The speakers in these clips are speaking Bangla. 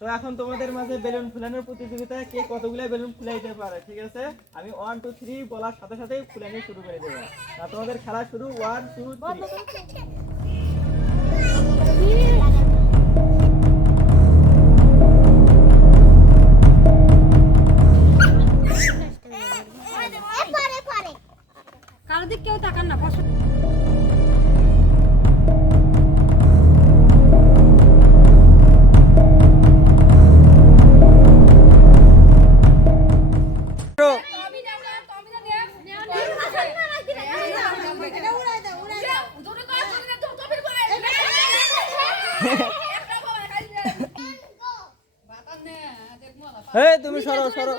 তো এখন তোমাদের মাঝে বেলুন ফুলানোর প্রতিযোগিতা, কে কতগুলো বেলুন ফুলাইতে পারে, ঠিক আছে? আমি 1 2 3 বলার সাথে সাথেই ফুলানো শুরু করে দেব। আর তোমাদের খেলা শুরু 1 2 3। কারো দিক কেউ তাকান না। এই তুমি সরো সরো।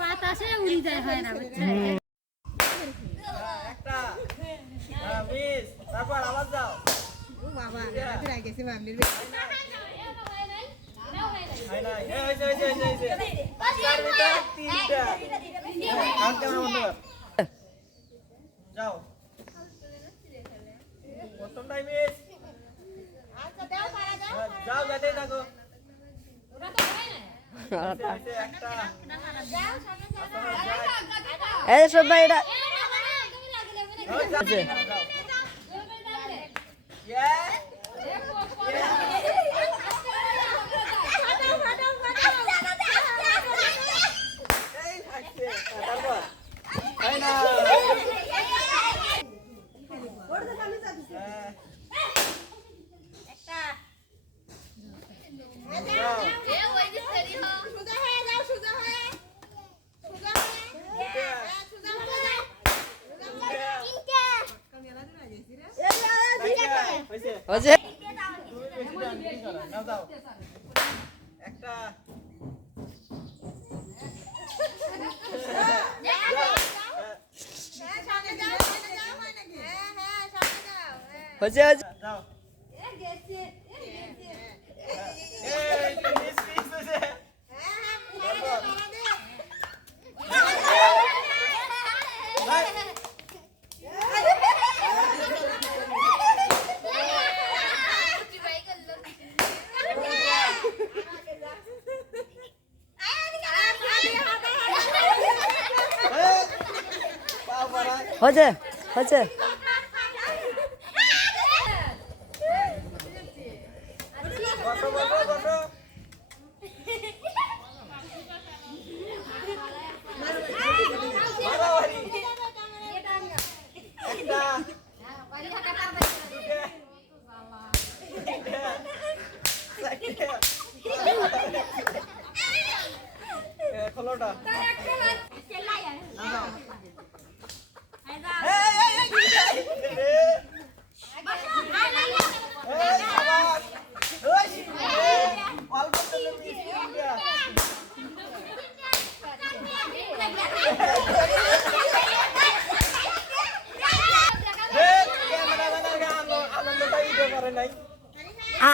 বাতাসে উড়ি যায়, হয় না একটা মিস, তারপর আবার যাও। ও বাবা আগে গেছে মামলির হাই না এই হইছে পাঁচটার ভিতর তিনটা। কাউন্ট ক্যামেরা বন্ধ কর। যাও প্রথম টাইম মিস। আচ্ছা দাও পারা দাও যাও যেতেই থাকো। ওটা তো হয় না। একটা যাও সামনে যাও এই সব ভাই এটা আছে ইয়ে এই থাকছে তারপর হাই না ওড় সামনে যা দিছে একটা এ ওই যে সেরি হ সুজা হয়ে যাও সুজা হয়ে সুজা হয়ে সুজা হয়ে যাও তিনটা কামিয়ালা দিন আ গেছি রে হইছে হচ্ছে নাও দাও একটা সামনে যাও হয় নাকি হ্যাঁ সামনে যাও হচ্ছে যাও এ গেছে এই মিস মিস হইছে হচ্ছে হচ্ছে বসো বসো বসো বাড়াবাড়ি একটা খোলোটা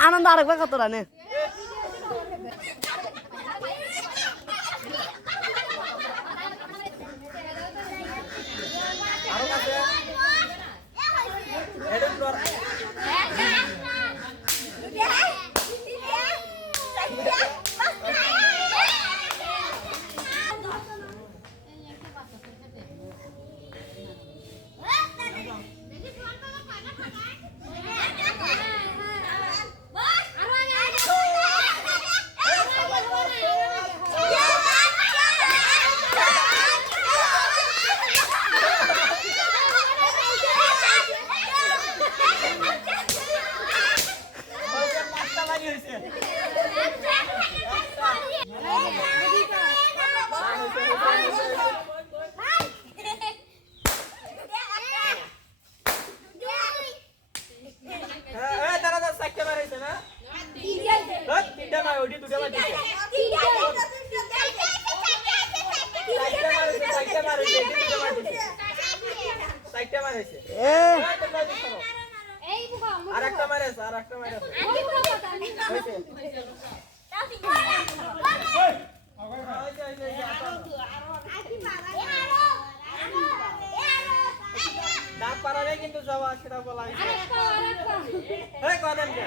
আনন্দ আরেকবার কত রানে আরেকটা মারেছে আরেকটা মারেছে হইছে না পারালে কিন্তু যাওয়া সেটা বলা হয়েছে। এই কদেন কে?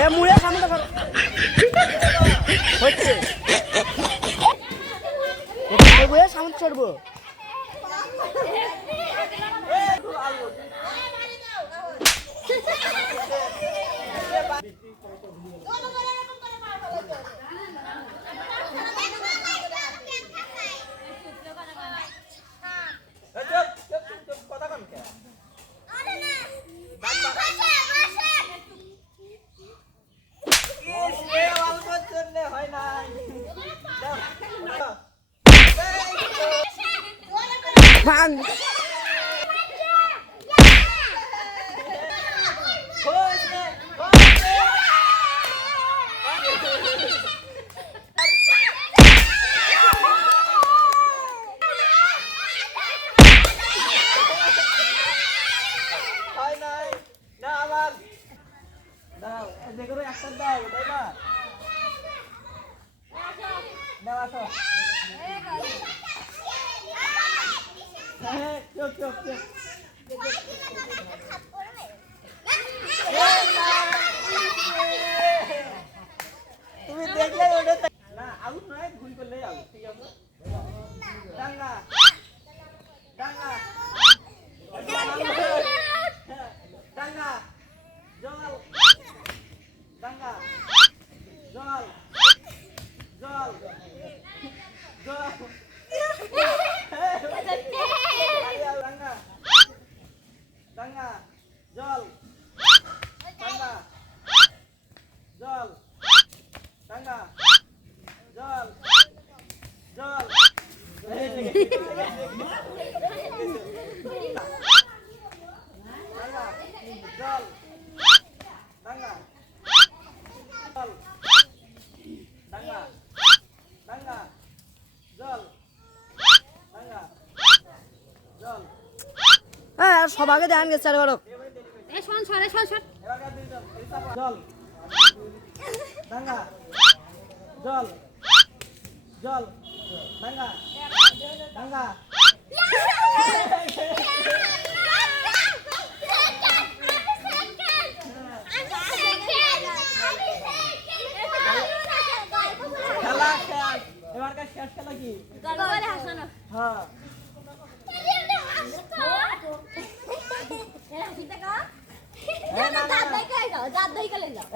এ মুড়ে সামনে দেখো হচ্ছে মুড়ে সামনে চড়বো কথা কম কে? হয় নাই। ভাঙ হয় নাই। না আবার দাও দেখো একটা দাও তাই না? দাও আসো। হ্যাঁ চুপ চুপ চুপ। তুমি দেখলে ওটা না আউট নয় ভুল করলেই আউট ঠিক আছে। ডাঙ্গা ডাঙ্গা ডাঙ্গা জল ডাঙ্গা জল জল জল ডাঙ্গা ডাঙ্গা জল ডাঙ্গা জল ডাঙ্গা জল জল ডাঙ্গা জল ডাঙ্গা জল ডাঙ্গা ডাঙ্গা জল ডাঙ্গা জল হ্যাঁ সবাইকে দেখান গেছে চারবার এই শোন সরে শোন শোন এবার জল ডাঙ্গা জল জল ডাঙ্গা ডাঙ্গা খেলা শেষ এবারকার শেষ খেলা কি? হ্যাঁ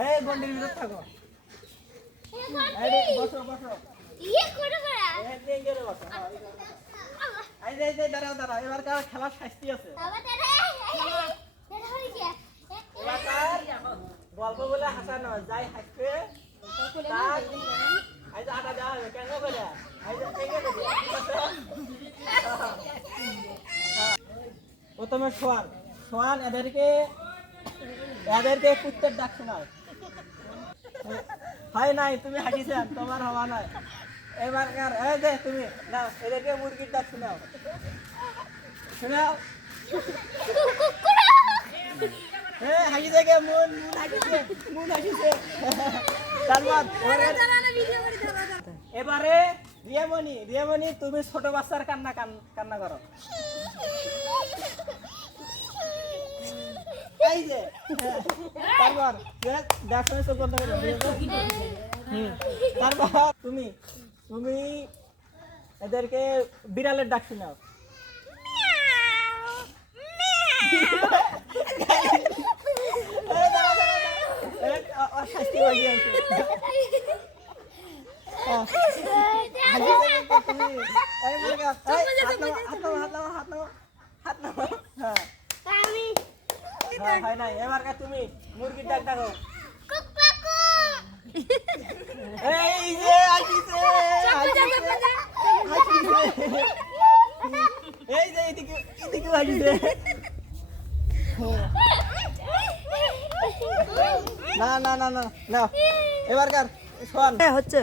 এই গন্ডির ভিতর থাকো। এই বসো বসো এই যে বসো। এই যে দাঁড়াও দাঁড়াও এবারকার খেলার শাস্তি আছে। এবারকার গল্প বলে হাসানো যাই হাসবে তার এই যে আটা দেওয়া হবে কেন করে এই যে টেকে দেবে ঠিক আছে? প্রথমে সোয়ান সোয়ান এদেরকে কুত্তের ডাক শোনাও। হয় নাই তুমি হাসিছেন তোমার হওয়া নাই। এবারকার এই যে তুমি না এদেরকে মুরগির ডাক শোনাও শোনাও। হ্যাঁ হাসি থেকে মন মন হাসিছে। তারপর এবারে রিয়ামণি তুমি ছোট বাচ্চার কান্না করো। এই যে তারপর দেখো চোখ বন্ধ করে তারপর তুমি এদেরকে বিড়ালের ডাক শোনাও। শাস্তি বাজি আছে। হয় নাই এবারকার তুমি মুরগির ডাক ডাকো। এই যে আসিছে এদিকে বাজিছে না না না না না এবার কার শোন হচ্ছে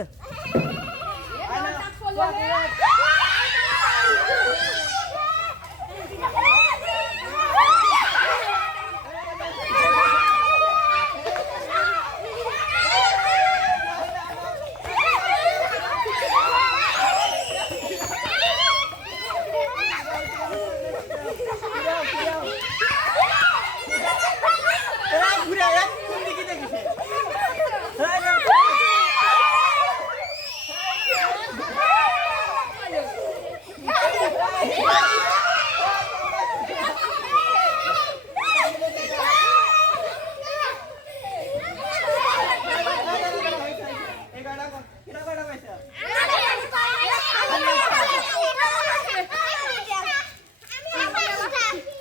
ঘুরে কোন দিকে দেখিস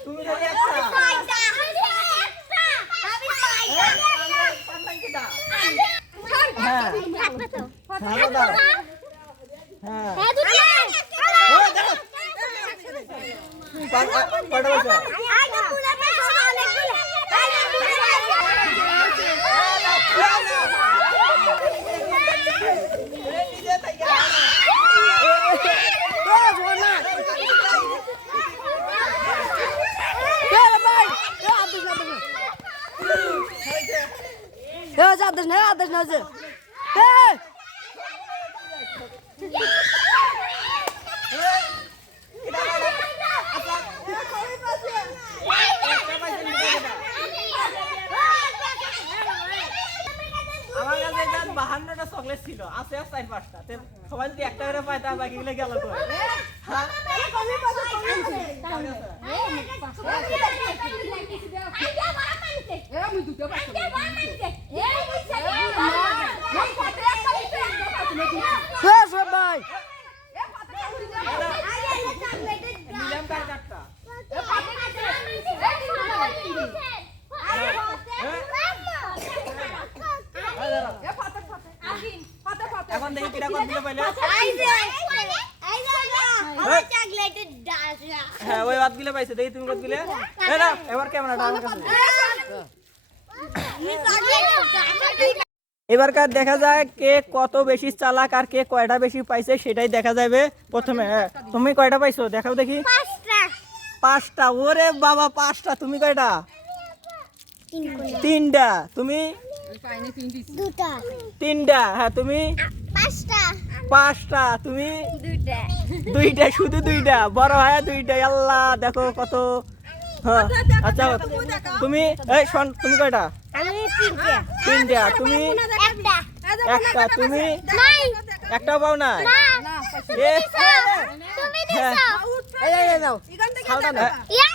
তুমি খালি একটা হ্যাঁ হ্যাঁ দাও হ্যাঁ কয়টা বলছো আদেশ না হচ্ছে আমার কাছে এটা 52টা চকলেট ছিল আছে 4-5টা সবাই যদি একটা করে পায় তা বাকিগুলো গেল তো হ্যাঁ ভাই নিলাম কার কাটটা এখন দেখি কিরা কত দিলে পাইলে হ্যাঁ ওই বাদগুলো পাইছে দেখি তুমি কত দিলে না এবার ক্যামেরাটা আমার কাছে এবারকার দেখা যায় কে কত বেশি চালাক আর কে কয়টা বেশি পাইছে সেটাই দেখা যাবে প্রথমে তুমি কয়টা পাইছো দেখাও দেখি 5টা ওরে বাবা 5টা তুমি কয়টা 3টা তুমি 3টা হ্যাঁ তুমি 5টা তুমি 2টা শুধু 2টা বড় হয় 2টা আল্লাহ দেখো কত হ্যাঁ আচ্ছা তুমি এই শোন তুমি কয়টা 3টা তুমি একটা তুমি একটাও পাও না তুমি দিছো এই দাও এখান থেকে খাওয়া দেখো।